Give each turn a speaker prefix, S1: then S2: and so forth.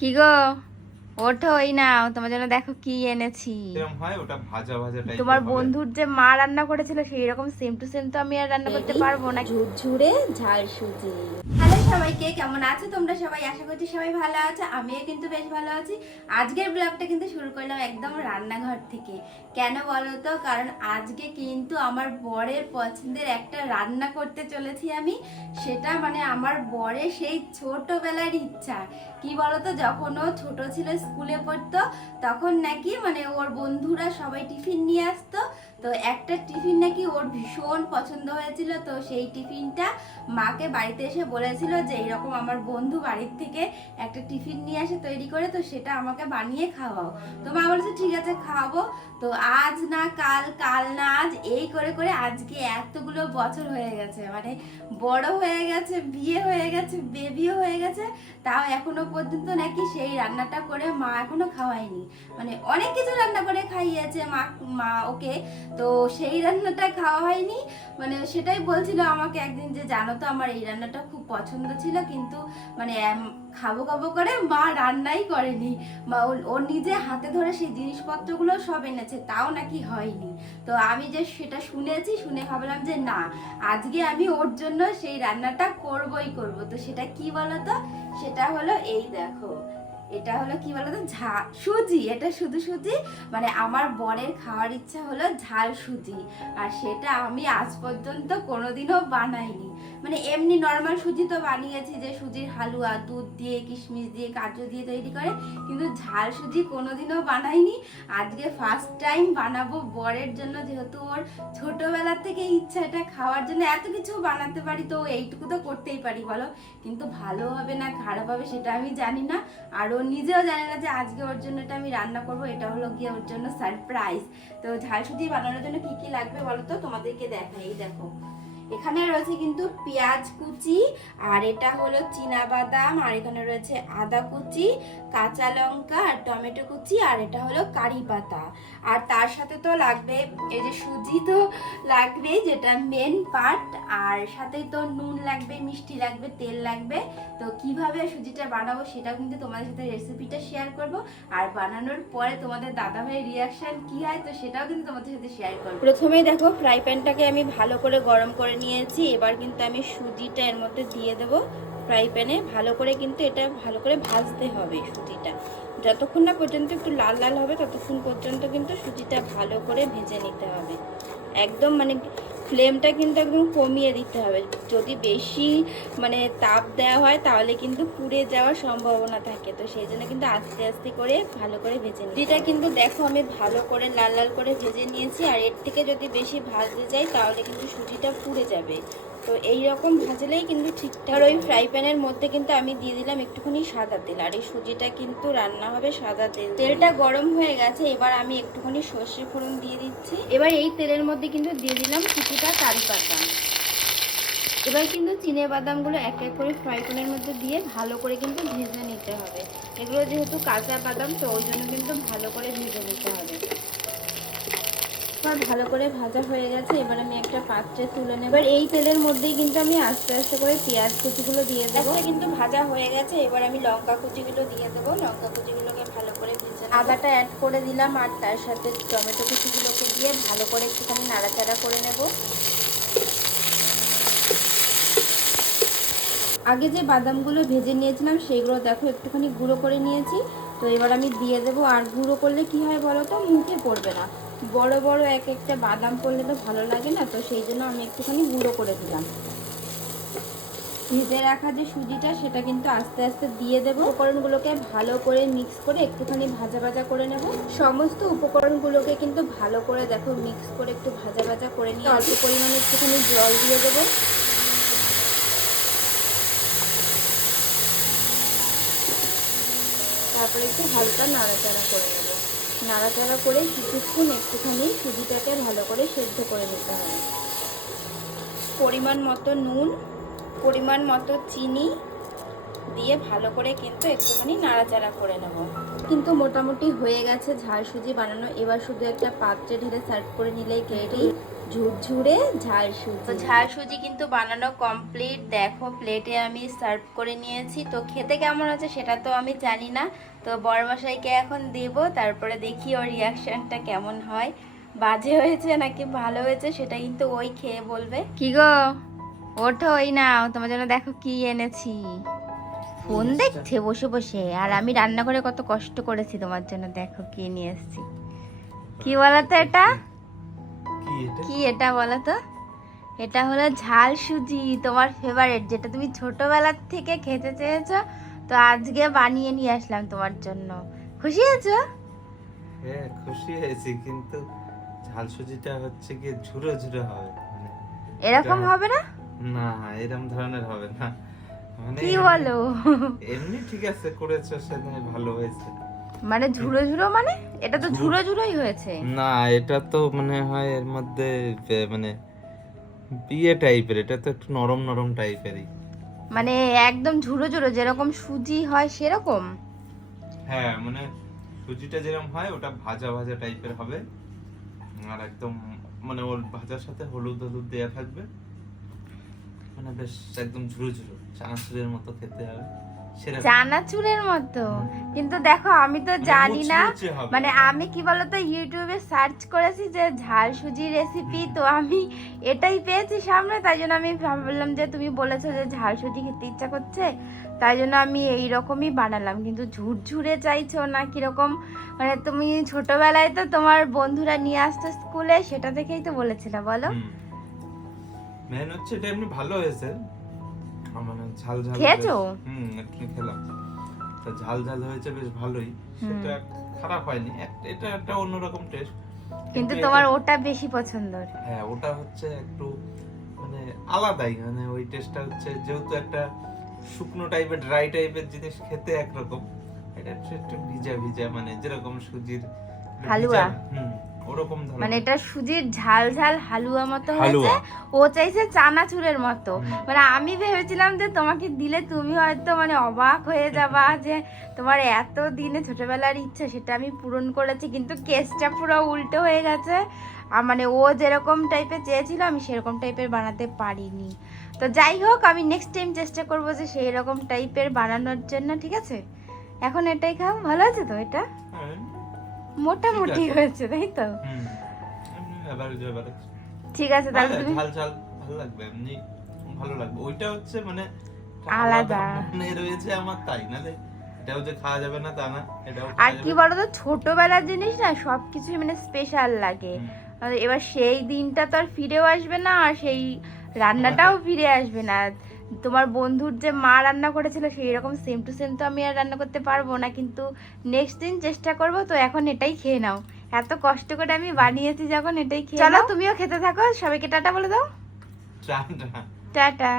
S1: কি গো? ওঠো ওই নাও তোমার জন্য দেখো কি এনেছি।
S2: এরকম হয়? ওটা ভাজা ভাজা টাইপ
S1: তোমার বন্ধুর যে মা রান্না করেছিল সেই রকম সেম টু সেম তো আমি আর রান্না করতে পারব না
S3: ঝুরঝুরে ঝাল সুজি।
S1: সবাইকে, কেমন আছো তোমরা সবাই? আশা করছি সবাই ভালো আছো, আমিও কিন্তু বেশ ভালো আছি। আজকের ব্লগটা কিন্তু শুরু করলাম একদম রান্নাঘর থেকে। কেন বলো তো? কারণ আজকে কিন্তু আমার বরের পছন্দের একটা রান্না করতে চলেছি আমি। সেটা মানে আমার বরের সেই ছোটবেলার ইচ্ছা। কি বলতো? যখন ও ছোটো ছিল, স্কুলে পড়তো, তখন নাকি মানে ওর বন্ধুরা সবাই টিফিন নিয়ে আসতো। তো একটা টিফিন নাকি ওর ভীষণ পছন্দ হয়েছিল, তো সেই টিফিনটা মাকে বাড়িতে এসে বলেছিল যে এইরকম আমার বন্ধু বাড়ির থেকে একটা টিফিন নিয়ে আসে তৈরি করে, তো সেটা আমাকে বানিয়ে খাওয়াও। তো মা বলেছে, ঠিক আছে, খাওয়াবো। তো আজ না, কাল কাল না, আজ এই করে করে আজকে এতগুলো বছর হয়ে গেছে। মানে বড় হয়ে গেছে, বিয়ে হয়ে গেছে বেবিও হয়ে গেছে, তাও এখনও পর্যন্ত নাকি সেই রান্নাটা করে মা এখনও খাওয়ায়নি। মানে অনেক কিছু রান্না করে খাইয়েছে মা মা ওকে। তো সেই রান্নাটা খাওয়া হয়নি। মানে সেটাই বলছিল আমাকে একদিন যে, জানো তো আমার এই রান্নাটা খুব পছন্দ ছিল, কিন্তু মানে খাব খাব করে মা রান্নাই করেনি। মা ও- নিজে হাতে ধরে সেই জিনিসপত্রগুলো সব এনেছে, তাও নাকি হয়নি। তো আমি যে সেটা শুনেছি, শুনে ভাবলাম যে, না, আজকে আমি ওর জন্য সেই রান্নাটা করবই করব। তো সেটা কি বলতো? সেটা হলো এই দেখো। এটা হলো কি বলতো? ঝা, সুজি। এটা শুধু সুজি। মানে আমার বরের খাওয়ার ইচ্ছা হলো ঝাল সুজি। আর সেটা আমি আজ পর্যন্ত কোনোদিনও বানাইনি। মানে এমনি নর্মাল সুজি তো বানিয়েছি যে সুজির হালুয়া, দুধ দিয়ে, কিশমিশ দিয়ে, কাজু দিয়ে তৈরি করে, কিন্তু ঝাল সুজি কোনোদিনও বানাইনি। আজকে ফার্স্ট টাইম বানাবো বরের জন্য, যেহেতু ওর ছোটবেলা থেকে ইচ্ছা এটা খাওয়ার জন্য। এত কিছু বানাতে পারি তো এইটুকু তো করতেই পারি, বলো? কিন্তু ভালো হবে না, খারাপ হবে সেটা আমি জানি না। আর ও নিজেও জানে না যে আজকে ওর জন্য এটা আমি রান্না করব, এটা হলো গিয়ে ওর জন্য সারপ্রাইজ তো ঝাল সুজি বানানোর জন্য কী কী লাগবে বলো তো? তোমাদেরকে দেখাই দেখো। এখানে রয়েছে কিন্তু পেঁয়াজ কুচি, আর এটা হলো চীনা বাদাম আর এখানে রয়েছে আদা কুচি, কাঁচা লঙ্কা, আর টমেটো কুচি, আর এটা হলো কারি পাতা। আর তার সাথে তো লাগবে, এই যে সুজি তো লাগবে, যেটা মেন পার্ট আর সাথে তো নুন লাগবে, মিষ্টি লাগবে, তেল লাগবে। তো কীভাবে সুজিটা বানাবো সেটাও কিন্তু তোমাদের সাথে রেসিপিটা শেয়ার করব। আর বানানোর পরে তোমাদের দাদা ভাইয়ের রিয়াকশন কি হয়, তো সেটাও কিন্তু তোমাদের সাথে শেয়ার করব। প্রথমেই দেখো ফ্রাই প্যানটাকে আমি ভালো করে গরম করে নিয়েছি। এবার কিন্তু আমি সুজিটা এর মধ্যে দিয়ে দেবো ফ্রাই প্যানে ভালো করে কিন্তু এটা ভালো করে ভাজতে হবে সুজিটা। যতক্ষণ না পর্যন্ত একটু লাল লাল হবে, ততক্ষণ পর্যন্ত কিন্তু সুজিটা ভালো করে ভেজে নিতে হবে। একদম মানে ফ্লেমটা কিন্তু একদম কমিয়ে দিতে হবে। যদি বেশি মানে তাপ দেওয়া হয় তাহলে কিন্তু পুড়ে যাওয়ার সম্ভাবনা থাকে। তো সেই জন্য কিন্তু আস্তে আস্তে করে ভালো করে ভেজে নিই এটা কিন্তু দেখো আমি ভালো করে লাল লাল করে ভেজে নিয়েছি। আর এর থেকে যদি বেশি ভাজতে যাই তাহলে কিন্তু সুজিটা পুড়ে যাবে। তো এই রকম ভাজলেই কিন্তু ঠিকঠাক আর ওই ফ্রাই প্যানের মধ্যে কিন্তু আমি দিয়ে দিলাম একটুখানি সাদা তেল। আর এই সুজিটা কিন্তু রান্না হবে সাদা তেল তেলটা গরম হয়ে গেছে এবার আমি একটুখানি সর্ষে ফোড়ন দিয়ে দিচ্ছি। এবার এই তেলের মধ্যে কিন্তু দিয়ে দিলাম কিছুটা কারি পাতা এবার কিন্তু চিনে বাদামগুলো এক এক করে ফ্রাই প্যানের মধ্যে দিয়ে ভালো করে কিন্তু ভেজে নিতে হবে। এগুলো যেহেতু কাঁচা বাদাম তো ওই জন্য কিন্তু ভালো করে ভেজে নিতে হবে। আমার ভালো করে ভাজা হয়ে গেছে এবার আমি একটা পাত্রে তুলে নেব। এবার এই তেলের মধ্যেই কিন্তু আমি আস্তে আস্তে করে পেঁয়াজ কুচিগুলো দিয়ে দেবো। কিন্তু ভাজা হয়ে গেছে এবার আমি লঙ্কা কুচিগুলো দিয়ে দেবো। লঙ্কা কুচিগুলোকে ভালো করে ভেজে। আদাটা অ্যাড করে দিলাম আর তার সাথে টমেটো কুচিগুলোকে দিয়ে ভালো করে একটুখানি নাড়াচাড়া করে নেব। আগে যে বাদামগুলো ভেজে নিয়েছিলাম সেইগুলো দেখো একটুখানি গুঁড়ো করে নিয়েছি। তো এবার আমি দিয়ে দেবো আর গুঁড়ো করলে কি হয় বলো তো মুখে পড়বে না। বড় বড় এক একটা বাদাম করলে তো ভালো লাগে না, তো সেই জন্য আমি একটুখানি গুঁড়ো করে দিলাম। ভেজে রাখা যে সুজিটা, সেটা কিন্তু আস্তে আস্তে দিয়ে দেবো। উপকরণগুলোকে ভালো করে মিক্স করে একটুখানি ভাজা ভাজা করে নেব। সমস্ত উপকরণগুলোকে কিন্তু ভালো করে দেখো মিক্স করে একটু ভাজা ভাজা করে নিয়ে অল্প পরিমাণে একটুখানি জল দিয়ে দেবো। তারপরে একটু হালকা নাড়াচাড়া করে নেব। নাড়াচাড়া করে কিছুক্ষণ একটুখানি সুজিটাকে ভালো করে সেদ্ধ করে নিতে হবে। পরিমাণ মতো নুন পরিমাণ মতো চিনি দিয়ে ভালো করে কিন্তু একটুখানি নাড়াচাড়া করে নেব। কিন্তু মোটামুটি হয়ে গেছে ঝাল সুজি বানানো। এবার শুধু একটা পাত্রে ঢেলে সার্ভ করে নিলেই রেডি
S3: ঝুরঝুরে ঝাল সুজি।
S1: তো ঝাল সুজি কিন্তু বানানো কমপ্লিট দেখো প্লেটে আমি সার্ভ করে নিয়েছি। তো খেতে কেমন আছে সেটা তো আমি জানি না। তো বড়মশাইকে এখন দেব তারপরে দেখি ওর রিয়াকশনটা কেমন হয়। বাজে হয়েছে নাকি ভালো হয়েছে সেটা কিন্তু ওই খেয়ে বলবে। কি গো? ওঠো ওই নাও তোমার জন্য দেখো কি এনেছি। ফোন দেখছে বসে বসে আর আমি রান্না করে কত কষ্ট করেছি তোমার জন্য দেখো কি নিয়ে এসেছি। কি বলতো এটা?
S2: কি এটা?
S1: কি এটা বলো তো এটা হলো ঝাল সুজি তোমার ফেভারিট যেটা তুমি ছোটবেলার থেকে খেতে চেয়েছো তো আজকে বানিয়ে নিয়ে আসলাম তোমার জন্য। খুশি আছো?
S2: হ্যাঁ খুশি হয়েছি কিন্তু ঝাল সুজিটা হচ্ছে কি ঝুরো ঝুরো হবে মানে
S1: এরকম হবে না?
S2: না এরকম ধরনের হবে না। মানে
S1: কি বলো?
S2: এমনি ঠিক আছে করেছ সেদিন ভালো হয়েছে।
S1: মানে ঝুড়ো ঝুরো মানে? এটা তো ঝুড়ো ঝুড়োই হয়েছে।
S2: না এটা তো মানে হয় এর মধ্যে মানে বিয়ে টাইপের এটা তো একটু নরম নরম টাইপেরই
S1: মানে একদম ঝুরো ঝুরো যেরকম সুজি হয় সেরকম?
S2: হ্যাঁ মানে সুজিটা যেরকম হয়, ওটা ভাজা ভাজা টাইপের হবে। আর একদম মানে ওর ভাজার সাথে হলুদ হলুদ দেয়া থাকবে। মানে বেশ একদম ঝুরো ঝুরো চানাচুরের মতো খেতে হবে।
S1: চানাচুরের মতো। কিন্তু দেখো আমি তো জানি না। মানে আমি কি বলতো ইউটিউবে সার্চ করেছি যে ঝাল সুজি রেসিপি তো আমি এটাই পেয়েছি সামনে। তাই জন্য আমি ভাবলাম যে তুমি বলেছ যে ঝাল সুজি খেতে ইচ্ছা করছে। তাই জন্য আমি এই রকমই বানালাম। কিন্তু ঝুরঝুরে চাইছো না কীরকম? মানে তুমি ছোটবেলায় তো তোমার বন্ধুরা নিয়ে আসতো স্কুলে সেটা দেখেই তো বলেছিলে বলো।
S2: মেন হচ্ছে এটা এমনি ভালো হয়েছে। মানে ঝাল ঝাল
S1: খেয়েছো?
S2: হুম একটু খেলাম। তো ঝাল ঝাল হয়েছে বেশ ভালোই। সেটা খারাপ হয়নি। এটা একটা অন্যরকম টেস্ট
S1: কিন্তু তোমার ওটা বেশি পছন্দর।
S2: হ্যাঁ ওটা হচ্ছে একটু মানে আলাদাই। মানে ওই টেস্টটা হচ্ছে যেহেতু একটা শুকনো টাইপের ড্রাই টাইপের জিনিস খেতে একরকম এটা একটু ভিজা ভিজা মানে যেরকম সুজির
S1: হালুয়া।
S2: হুম। ওরকম
S1: মানে এটা সুজির ঝাল ঝাল হালুয়া মতো হয়েছে। ও চাইছে চানাচুরের মতো। মানে আমি ভেবেছিলাম যে তোমাকে দিলে তুমি হয়তো মানে অবাক হয়ে যাবা যে তোমার এত দিনে ছোটবেলার ইচ্ছা সেটা আমি পূরণ করেছি কিন্তু কেসটা পুরো উল্টো হয়ে গেছে। আর মানে ও যেরকম টাইপের চেয়েছিল আমি সেরকম টাইপের বানাতে পারিনি। তো যাই হোক আমি নেক্সট টাইম চেষ্টা করব যে সেই রকম টাইপের বানানোর জন্য ঠিক আছে? এখন এটাই খাও। ভালো আছে তো এটা? মোটামুটি হয়েছে তাই তো। ঠিক আছে তাহলে তুমি
S2: ঝাল ঝাল ভালো লাগবে এমনি ভালো লাগবে। ওইটা হচ্ছে মানে
S1: আলাদা।
S2: মানে রয়েছে আমার তাই না রে এটাও যে খাওয়া যাবে না তা না এটাও
S1: আর কি। বলতো ছোটবেলার জিনিস না সবকিছুই মানে স্পেশাল লাগে। এবার সেই দিনটা তো আর ফিরেও আসবে না আর সেই রান্নাটাও ফিরে আসবে না। তোমার বন্ধুর যে মা রান্না করেছিল সেই রকম সেম টু সেম তো আমি আর রান্না করতে পারব না কিন্তু নেক্সট দিন চেষ্টা করব তো এখন এটাই খেয়ে নাও। এত কষ্ট করে আমি বানিয়েছি যখন এটাই খেয়ে চলো তুমিও খেতে থাকো সবাইকে টাটা বলে দাও।
S2: টাটা।
S1: টাটা।